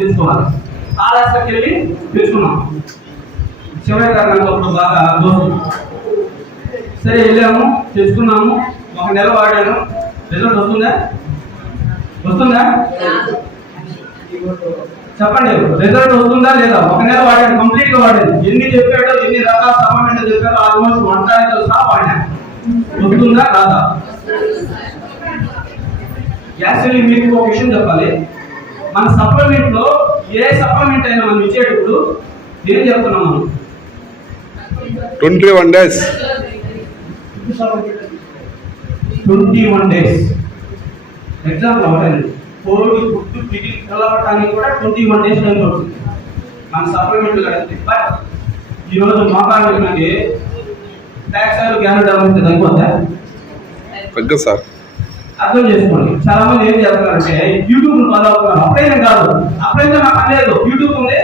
తీసుకోవాలి. ఆర్ఎస్కి వెళ్ళి తెచ్చుకున్నాం. శివయ్య గారు నాకు అప్పుడు బాగా దోస్తులు. సరే వెళ్ళాము, తెచ్చుకున్నాము. 1 నెల వాడాను. రిజల్ట్ వస్తుందా చెప్పండి. రిజల్ట్ వస్తుందా లేదా? 1 నెల వాడాను, కంప్లీట్ గా వాడాను. ఎన్ని చెప్పాడో, ఎన్ని రకాల సప్లిమెంట్ చెప్పాడో ఆల్మోస్ట్ 1 సహా వాడాను. వస్తుందా రాదా? యాక్చువల్లీ మీకు ఒక విషయం చెప్పాలి. మన సప్లిమెంట్ లో ఏ సప్లిమెంట్ అయినా మనం ఇచ్చేటప్పుడు ఏం చెప్తున్నాం? మనం 21 days 21 days ఎగ్జాంపుల్ అవ్వలేదు. కోడి గుడ్డు పిగిలి కలవటానికి కూడా 21 days టైం పడుతుంది మన సప్లిమెంట్ కడితే. బట్ ఈరోజు మోకాళ్ళకి మనకి ట్యాక్సాలు గ్యాన్ డెవలప్ తగ్గిపోతా తగ్గ సార్ అర్థం చేసుకోండి. చాలా మంది ఏం చేస్తారంటే యూట్యూబ్ ఫాలో అవుతున్నారు. అప్పుడైనా కాదు, అప్పుడైతే నాకు అనేది యూట్యూబ్ ఉంది,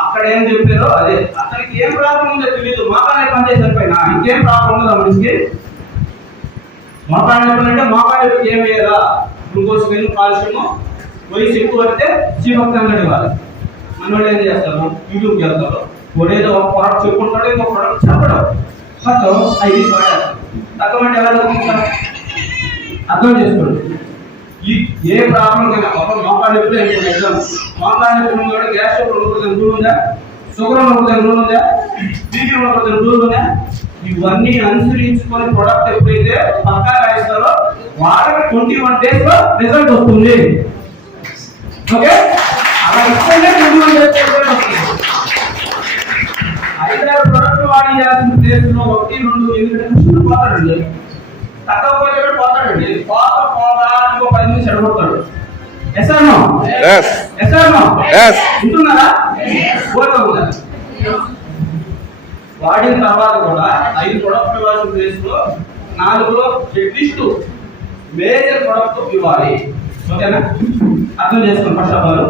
అక్కడ ఏం చెప్పారో అదే. అతనికి ఏం ప్రాబ్లం ఉందో తెలియదు. మోకాళ్ళకి పనిచేసి సరిపోయినా ఇంకేం ప్రాబ్లం ఉండదు మనిషికి. మోకాళ్ళ అంటే మోకాళ్ళకి ఏం వేయాలా? గ్లూకోజ్ కానీ కాల్షియం వయసు ఎక్కువ పడితే జీవక్తంగా ఇవ్వాలి. మనోళ్ళు ఏం చేస్తారు, యూట్యూబ్కి వెళ్తారు, ఏదో ఒక ప్రోడక్ట్ చెప్పుకుంటాడు, ఇంకో ప్రోడక్ట్ చెప్పడం. బట్ అది వాడారు తక్కువ ఎలా తగ్గుతారు? అర్థం చేసుకోండి. ఏ ప్రాబ్లం కైనా ఒక మోకాళ్ళ నొప్పి ఎగ్జామ్, మోకాళ్ళ నొప్పి కూడా గ్యాస్ ట్రబుల్ రూల్ ఉందా, షుగర్ రూల్ ఉందా, బీపీ రూల్ ఉందా? ఇవన్నీ అనుసరించుకొని ప్రొడక్ట్ ఎప్పుడైతే పక్కా రాయిస్తారో వాళ్ళకి 21 days లో రిజల్ట్ వస్తుంది. ఓకే, అలా ఇస్తేనే 21 days రిజల్ట్ వస్తుంది. 5-6 ప్రొడక్ట్ వాడి చేయాల్సిన ప్లేస్ లో 1-2 ఎందుకంటే పోతాడండి, తక్కువ పోతే పోతాడండి. పోతా ఇంకో 10 నిమిషాలు చెడగొడతాడు. వింటున్నారా? పోతా వాడిన తర్వాత కూడా 5 ప్రొడక్ట్ ఇవ్వాల్సిన ప్లేస్ లో 4లో అట్లీస్ట్ మేజర్ ప్రొడక్ట్ ఇవ్వాలి. ఓకేనా? అర్థం చేసుకోండి. ఫస్ట్ ఆఫ్ ఆల్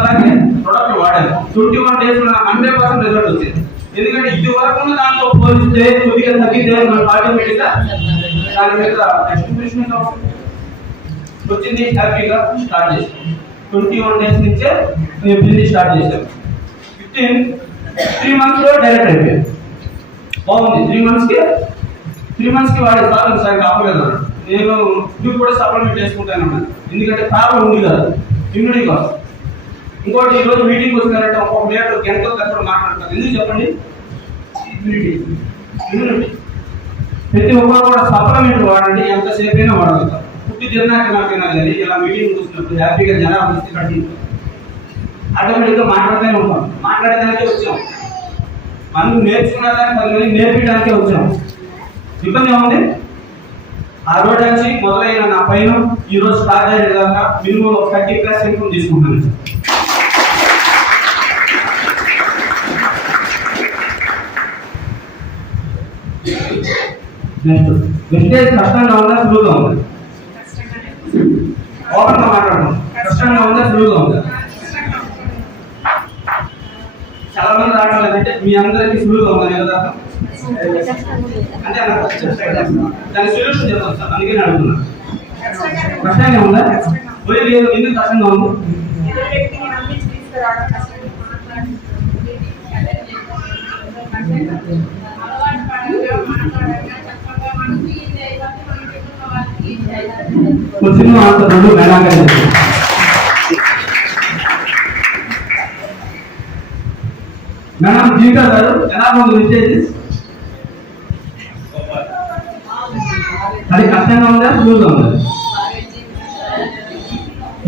అలాగే ప్రొడక్ట్ వాడాలి. 21 days లో 100% రిజల్ట్ వచ్చింది. ఎందుకంటే ఇది వరకు దాంతో పోలిస్తే కొద్దిగా తగ్గితే మన ఆటోమేటిక్ గా దాని మీద ఎక్స్ప్రెషన్ వచ్చింది. హ్యాపీగా స్టార్ట్ చేసాం. 21 days నుంచే నేను బిజినెస్ స్టార్ట్ చేశాను. 3 months లో డైరెక్ట్ అయిపోయాను. బాగుంది. 3 months కి వాడే సార్ సరిగ్గా ఆపగలరు. నేను ఇది కూడా సప్లిమెంట్ చేసుకుంటాను, ఎందుకంటే ప్రాబ్లం ఉంది కదా, ఇమ్యూనిటీ కోసం. ఇంకోటి ఈరోజు మీటింగ్ వచ్చినారంటే ఒక్కొక్క మీటర్ గంటల తరపున మాట్లాడతారు. ఎందుకు చెప్పండి? ఇమ్యూనిటీ. ప్రతి ఒక్కరు కూడా సప్లిమెంట్ వాడండి, ఎంతసేపు అయినా వాడగలుగుతారు. పుట్టి తిన్నాక నాకైనా కానీ ఇలా మీటింగ్ చూసినప్పుడు హ్యాపీగా జనాలు వస్తే కట్టి ఆటోమేటిక్గా మాట్లాడుతూనే ఉంటాం. మాట్లాడడానికే వచ్చాం, మనం నేర్చుకున్న దాన్ని 10 మందికి నేర్పించడానికే వచ్చాం. ఇబ్బంది ఏముంది? ఆ రోజు నుంచి మొదలైన నా పైన ఈరోజు స్టార్ట్ అయ్యేది దాకా మినిమం 30+ ఇన్కమ్ తీసుకుంటాను. నెక్స్ట్ కష్టంగా ఉందా, సులువుగా ఉందా? ఓపెన్ గా మాట్లాడడం. కష్టంగా ఉందా, సులువుగా ఉందా? చాలా మంది రావడం లేదంటే మీ అందరికీ సులువుగా ఉందా కదా? అంటే దాని సొల్యూషన్ చెప్తాను సార్, అందుకని అడుగుతున్నాను. కష్టంగా ఉందా? పోయి లేదు, ఎందుకు కష్టంగా ఉంది? క్వశ్చన్ ఆన్సర్ 2 మేడంగా మేడం జీవితా గారు ఎలా ఉంది విషయం? అది కష్టంగా ఉందా, సులువుగా ఉందా?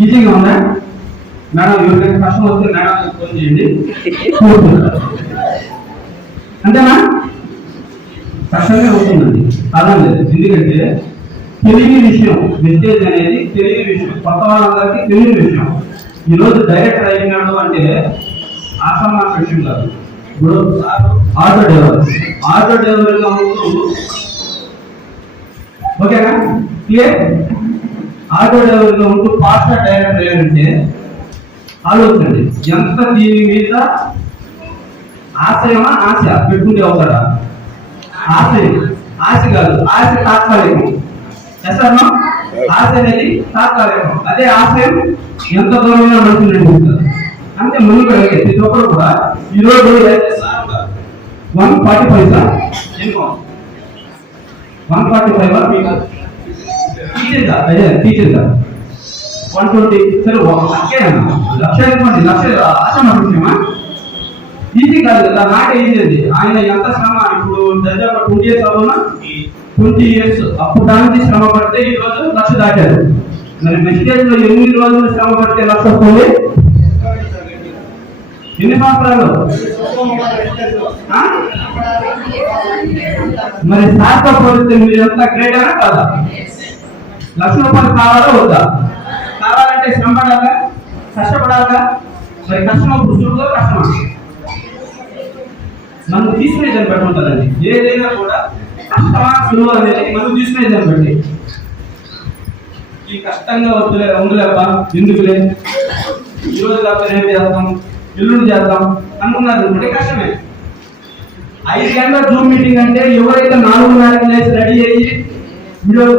ఈజీగా ఉందా? మేడం ఎవరికైనా కష్టం వస్తే మేడం ఫోన్ చేయండి, అంతేనా? కష్టంగా అవుతుందండి, అర్థం లేదు. ఎందుకంటే తెలియని విషయం, మెసేజ్ అనేది తెలియని విషయం, కొత్త వాళ్ళందరికీ తెలియని విషయం. ఈరోజు డైరెక్ట్ అయినాడు అంటే ఆసమాన విషయం కాదు. ఇప్పుడు ఆటో డ్రైవర్గా ఉంటూ, ఓకేనా? క్లియర్? ఆటో డ్రైవర్గా ఉంటూ ఫాస్ట్ డైరెక్ట్ అయ్యారంటే ఆలోచండి, ఎంత దీని మీద ఆశయమా ఆశ పెట్టుకుంటే అవుతారా? ఆశ కాదు, ఆశ తాత్కాలికం. ఎస్ఆర్నో? ఆశ అనేది తాత్కాలికం. అదే ఆశయం ఎంత దూరంలో నడుపుతుంది. ఈరోజు 145 సార్ ఇన్కమ్ 145 మీకు టీచర్ అదే టీచర్ 120 సరే లక్ష ఇవ్వండి లక్ష ఆశమా ఈజీ కాదు కదా నాకే ఈజీ అది ఆయన ఎంత శ్రమ ఇప్పుడు దాదాపు 20 years అవునా 20 years అప్పుడు దానికి శ్రమ పడితే ఈ రోజు లక్ష దాటారు మరి మెసేజ్ లో ఎన్ని రోజులు శ్రమ పడితే లక్ష వస్తుంది ఎన్ని సంవత్సరాలు మరి సార్తో పోలిస్తే మీరు ఎంత గ్రేట్ అయినా కాదా ₹1,00,000 కావాలా వద్దా కావాలంటే శ్రమ పడాలా కష్టపడాలా మరి కష్టం పురుషులతో కష్టమా మనం తీసుకునే దాన్ని బట్టి ఉంటుందండి ఏదైనా కూడా కష్టమా సులువు అనేది మనం తీసుకునే దాన్ని బట్టి ఈ కష్టంగా ఉండలేక ఎందుకులే ఈరోజు కాకపోతే ఏం చేస్తాం ఎల్లుండి చేద్దాం అనుకున్నారు అనుకుంటే కష్టమే 5 గంటల జూమ్ మీటింగ్ అంటే ఎవరైతే 4:30 లేచి రెడీ అయ్యి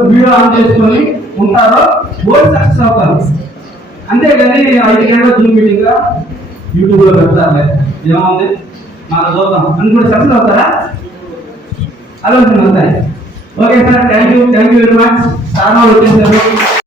వీడియో ఆన్ చేసుకొని ఉంటారో బోర్డు సక్సెస్ అవుతారు అంతేగాని 5 గంటల జూమ్ మీటింగ్ యూట్యూబ్ లో పెడతారులే ఏముంది మాకు చూద్దాం అని కూడా సక్సెస్ అవుతారా అలా ఉంటుంది అంతే okay sir thank you very much చాలా వచ్చేసారు